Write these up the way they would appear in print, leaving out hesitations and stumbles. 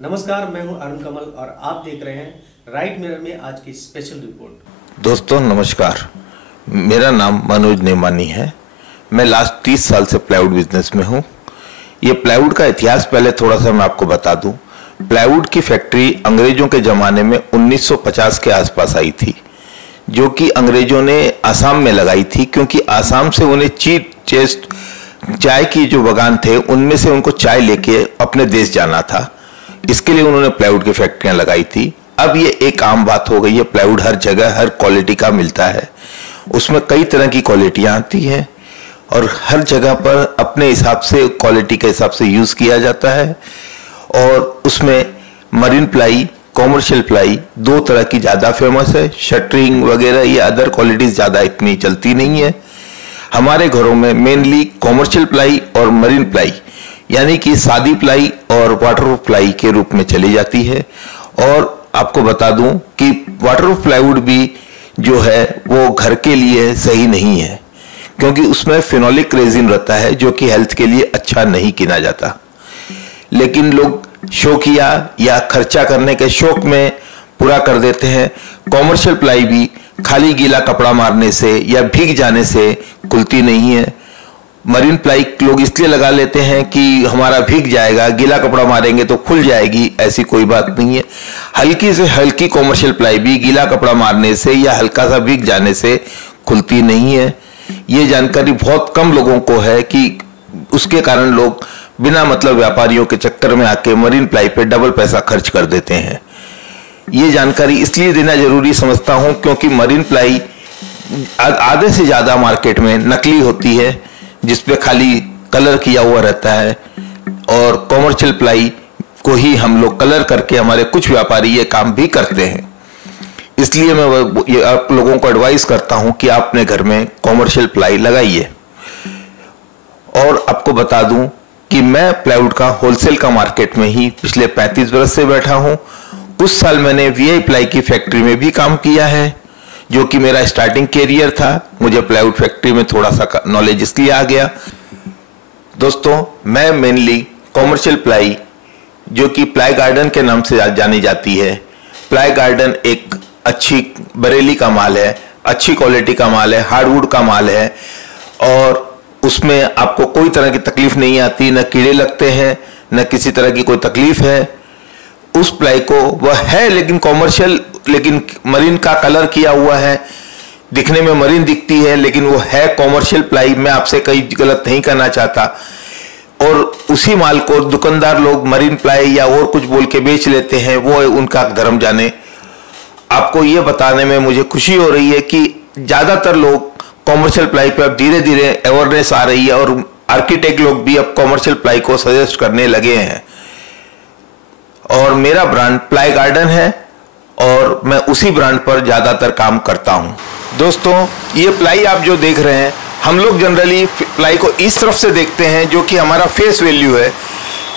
नमस्कार, मैं हूं अरुण कमल और आप देख रहे हैं राइट मिरर में आज की स्पेशल रिपोर्ट। दोस्तों नमस्कार, मेरा नाम मनोज नेमानी है। मैं लास्ट 30 साल से प्लाईवुड बिजनेस में हूं। ये प्लाईवुड का इतिहास पहले थोड़ा सा मैं आपको बता दूं। प्लाईवुड की फैक्ट्री अंग्रेजों के ज़माने में 1950 के आसपास आई थी, जो कि अंग्रेजों ने आसाम में लगाई थी, क्योंकि आसाम से उन्हें चीप चेस्ट चाय की जो बागान थे उनमें से उनको चाय लेके अपने देश जाना था। इसके लिए उन्होंने प्लाईवुड की फैक्ट्रियां लगाई थी। अब ये एक आम बात हो गई है, प्लाईवुड हर जगह हर क्वालिटी का मिलता है। उसमें कई तरह की क्वालिटियां आती हैं और हर जगह पर अपने हिसाब से क्वालिटी के हिसाब से यूज़ किया जाता है। और उसमें मरीन प्लाई, कॉमर्शियल प्लाई, दो तरह की ज़्यादा फेमस है। शटरिंग वगैरह ये अदर क्वालिटीज़ ज़्यादा इतनी चलती नहीं है। हमारे घरों में मेनली कॉमर्शियल प्लाई और मरीन प्लाई यानी कि सादी प्लाई और वाटरप्रूफ प्लाई के रूप में चली जाती है। और आपको बता दूं कि वाटरप्रूफ प्लाईवुड भी जो है वो घर के लिए सही नहीं है, क्योंकि उसमें फिनोलिक रेजिन रहता है जो कि हेल्थ के लिए अच्छा नहीं गिना जाता। लेकिन लोग शौकिया या खर्चा करने के शौक में पूरा कर देते हैं। कॉमर्शियल प्लाई भी खाली गीला कपड़ा मारने से या भीग जाने से खुलती नहीं है। मरीन प्लाई लोग इसलिए लगा लेते हैं कि हमारा भीग जाएगा, गीला कपड़ा मारेंगे तो खुल जाएगी। ऐसी कोई बात नहीं है। हल्की से हल्की कॉमर्शियल प्लाई भी गीला कपड़ा मारने से या हल्का सा भीग जाने से खुलती नहीं है। ये जानकारी बहुत कम लोगों को है कि उसके कारण लोग बिना मतलब व्यापारियों के चक्कर में आके मरीन प्लाई पे डबल पैसा खर्च कर देते हैं। ये जानकारी इसलिए देना जरूरी समझता हूँ क्योंकि मरीन प्लाई आधे से ज़्यादा मार्केट में नकली होती है, जिसपे खाली कलर किया हुआ रहता है। और कॉमर्शियल प्लाई को ही हम लोग कलर करके हमारे कुछ व्यापारी ये काम भी करते हैं। इसलिए मैं आप लोगों को एडवाइस करता हूं कि आप अपने घर में कॉमर्शियल प्लाई लगाइए। और आपको बता दूं कि मैं प्लाईवुड का होलसेल का मार्केट में ही पिछले 35 वर्ष से बैठा हूं। कुछ साल मैंने वीआई प्लाई की फैक्ट्री में भी काम किया है, जो कि मेरा स्टार्टिंग कैरियर था। मुझे प्लाईवुड फैक्ट्री में थोड़ा सा नॉलेज इसलिए आ गया। दोस्तों, मैं मेनली कॉमर्शियल प्लाई, जो कि प्लाई गार्डन के नाम से जानी जाती है। प्लाई गार्डन एक अच्छी बरेली का माल है, अच्छी क्वालिटी का माल है, हार्डवुड का माल है और उसमें आपको कोई तरह की तकलीफ नहीं आती, न कीड़े लगते हैं, न किसी तरह की कोई तकलीफ है। उस प्लाई को वह है लेकिन कॉमर्शियल, लेकिन मरीन का कलर किया हुआ है, दिखने में मरीन दिखती है लेकिन वो है कॉमर्शियल प्लाई। मैं आपसे कहीं गलत नहीं करना चाहता। और उसी माल को दुकानदार लोग मरीन प्लाई या और कुछ बोल के बेच लेते हैं, वो उनका धर्म जाने। आपको ये बताने में मुझे खुशी हो रही है कि ज़्यादातर लोग कॉमर्शियल प्लाई पे अब धीरे धीरे अवेयरनेस आ रही है और आर्किटेक्ट लोग भी अब कॉमर्शियल प्लाई को सजेस्ट करने लगे हैं। और मेरा ब्रांड प्लाई गार्डन है और मैं उसी ब्रांड पर ज़्यादातर काम करता हूँ। दोस्तों, ये प्लाई आप जो देख रहे हैं, हम लोग जनरली प्लाई को इस तरफ से देखते हैं जो कि हमारा फेस वैल्यू है।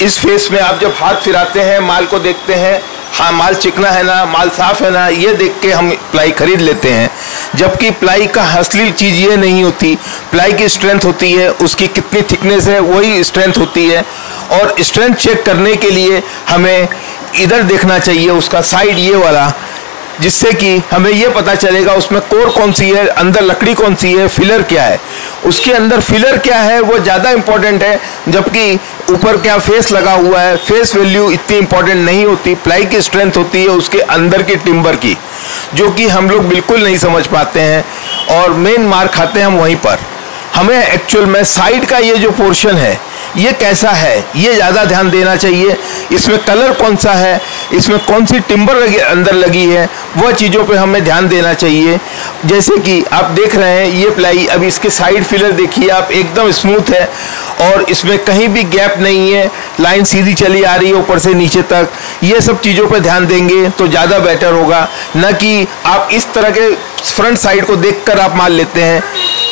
इस फेस में आप जब हाथ फिराते हैं, माल को देखते हैं, हाँ माल चिकना है ना, माल साफ है ना, ये देख के हम प्लाई खरीद लेते हैं। जबकि प्लाई का असली चीज़ ये नहीं होती। प्लाई की स्ट्रेंथ होती है, उसकी कितनी थिकनेस है वही स्ट्रेंथ होती है। और स्ट्रेंथ चेक करने के लिए हमें इधर देखना चाहिए, उसका साइड ये वाला, जिससे कि हमें ये पता चलेगा उसमें कोर कौन सी है, अंदर लकड़ी कौन सी है, फिलर क्या है, उसके अंदर फिलर क्या है वो ज़्यादा इम्पोर्टेंट है। जबकि ऊपर क्या फेस लगा हुआ है, फेस वैल्यू इतनी इम्पोर्टेंट नहीं होती। प्लाई की स्ट्रेंथ होती है उसके अंदर की टिम्बर की, जो कि हम लोग बिल्कुल नहीं समझ पाते हैं और मेन मार खाते हैं हम वहीं पर। हमें एक्चुअल में साइड का ये जो पोर्शन है ये कैसा है, ये ज़्यादा ध्यान देना चाहिए। इसमें कलर कौन सा है, इसमें कौन सी टिम्बर अंदर लगी है, वह चीज़ों पे हमें ध्यान देना चाहिए। जैसे कि आप देख रहे हैं ये प्लाई, अब इसके साइड फिलर देखिए आप, एकदम स्मूथ है और इसमें कहीं भी गैप नहीं है, लाइन सीधी चली आ रही है ऊपर से नीचे तक। ये सब चीज़ों पे ध्यान देंगे तो ज़्यादा बेटर होगा, न कि आप इस तरह के फ्रंट साइड को देखकर आप माल लेते हैं,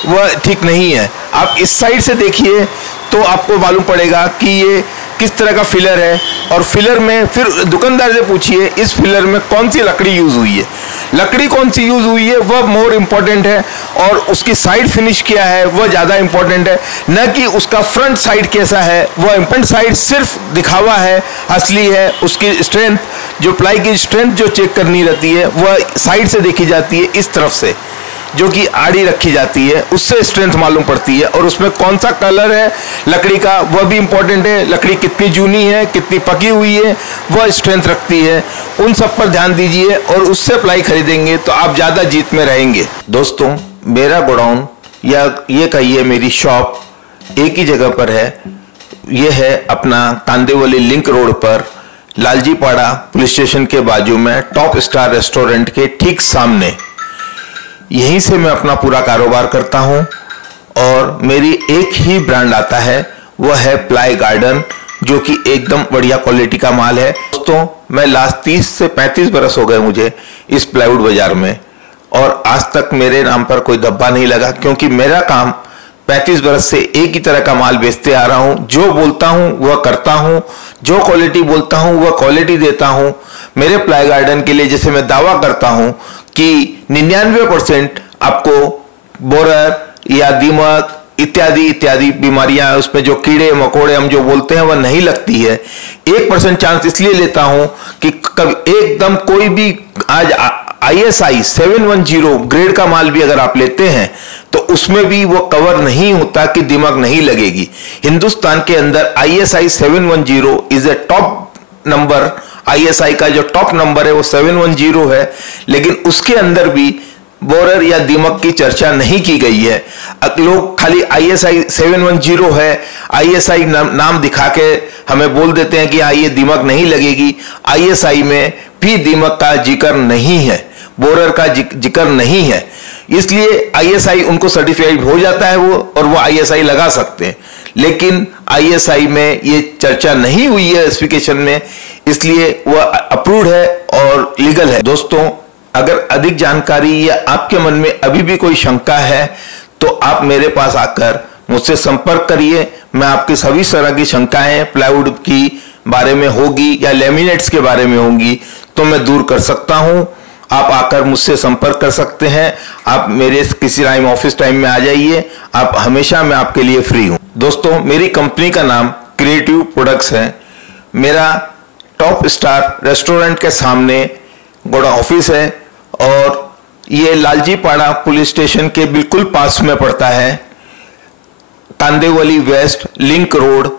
वह ठीक नहीं है। आप इस साइड से देखिए तो आपको मालूम पड़ेगा कि ये किस तरह का फिलर है। और फिलर में फिर दुकानदार से पूछिए इस फिलर में कौन सी लकड़ी यूज़ हुई है। लकड़ी कौन सी यूज हुई है वह मोर इम्पोर्टेंट है, और उसकी साइड फिनिश क्या है वह ज़्यादा इम्पोर्टेंट है, न कि उसका फ्रंट साइड कैसा है। वह फ्रंट साइड सिर्फ दिखावा है, असली है उसकी स्ट्रेंथ, जो प्लाई की स्ट्रेंथ जो चेक करनी रहती है वह साइड से देखी जाती है, इस तरफ से जो कि आड़ी रखी जाती है, उससे स्ट्रेंथ मालूम पड़ती है। और उसमें कौन सा कलर है लकड़ी का वह भी इंपॉर्टेंट है, लकड़ी कितनी जूनी है, कितनी पकी हुई है, वह स्ट्रेंथ रखती है। उन सब पर ध्यान दीजिए और उससे प्लाई खरीदेंगे तो आप ज़्यादा जीत में रहेंगे। दोस्तों, मेरा गोडाउन या ये कहिए मेरी शॉप एक ही जगह पर है। ये है अपना कांदेवली लिंक रोड पर, लालजीपाड़ा पुलिस स्टेशन के बाजू में, टॉप स्टार रेस्टोरेंट के ठीक सामने। यहीं से मैं अपना पूरा कारोबार करता हूं और मेरी एक ही ब्रांड आता है, वह है प्लाई गार्डन, जो कि एकदम बढ़िया क्वालिटी का माल है। दोस्तों, मैं लास्ट 30 से 35 बरस हो गए मुझे इस प्लाईवुड बाजार में, और आज तक मेरे नाम पर कोई धब्बा नहीं लगा, क्योंकि मेरा काम 35 बरस से एक ही तरह का माल बेचते आ रहा हूं। जो बोलता हूं वह करता हूं, जो क्वालिटी बोलता हूं वह क्वालिटी देता हूं। मेरे प्लाई गार्डन के लिए जैसे मैं दावा करता हूं कि 99% आपको बोरर या दीमक इत्यादि इत्यादि बीमारियां, उसमें जो कीड़े मकोड़े हम जो बोलते हैं वह नहीं लगती है। 1% चांस इसलिए लेता हूं कि कभी एकदम कोई भी आज ISI 710 ग्रेड का माल भी अगर आप लेते हैं तो उसमें भी वो कवर नहीं होता कि दीमक नहीं लगेगी। हिंदुस्तान के अंदर ISI 710 is a top number. ISI का जो टॉप नंबर है वो 710 है, लेकिन उसके अंदर भी बोरर या दीमक की चर्चा नहीं की गई है। लोग खाली ISI 710 है, ISI नाम दिखा के हमें बोल देते हैं कि ये दीमक नहीं लगेगी। ISI में भी दीमक का जिक्र नहीं है, बोरर का जिक्र नहीं है, इसलिए ISI उनको सर्टिफाइड हो जाता है वो, और वो ISI लगा सकते हैं। लेकिन ISI में ये चर्चा नहीं हुई है स्पेसिफिकेशन में, इसलिए वह अप्रूव्ड है और लीगल है। दोस्तों, अगर अधिक जानकारी या आपके मन में अभी भी कोई शंका है तो आप मेरे पास आकर मुझसे संपर्क करिए। मैं आपकी सभी तरह की शंकाएं प्लाईवुड की बारे में होगी या लेमिनेट्स के बारे में होंगी तो मैं दूर कर सकता हूं। आप आकर मुझसे संपर्क कर सकते हैं। आप मेरे किसी टाइम ऑफिस टाइम में आ जाइए, आप हमेशा मैं आपके लिए फ्री हूं। दोस्तों, मेरी कंपनी का नाम क्रिएटिव प्रोडक्ट्स है। मेरा टॉप स्टार रेस्टोरेंट के सामने गोड़ा ऑफिस है और ये लालजीपाड़ा पुलिस स्टेशन के बिल्कुल पास में पड़ता है, Kandivali waste link road,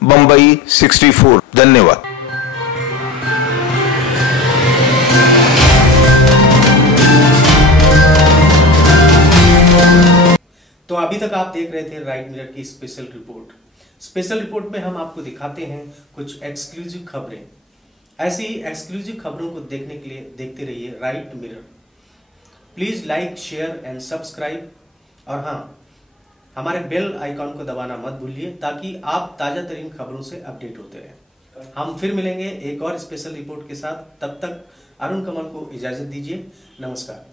Bombay 64। धन्यवाद। तो अभी तक आप देख रहे थे राइट मिरर की स्पेशल रिपोर्ट। स्पेशल रिपोर्ट में हम आपको दिखाते हैं कुछ एक्सक्लूसिव खबरें। ऐसी एक्सक्लूसिव खबरों को देखने के लिए देखते रहिए right mirror. Please like, share and subscribe, और हाँ, हमारे बेल आइकॉन को दबाना मत भूलिए ताकि आप ताजा तरीन खबरों से अपडेट होते रहें। हम फिर मिलेंगे एक और स्पेशल रिपोर्ट के साथ। तब तक अरुण कमल को इजाजत दीजिए। नमस्कार।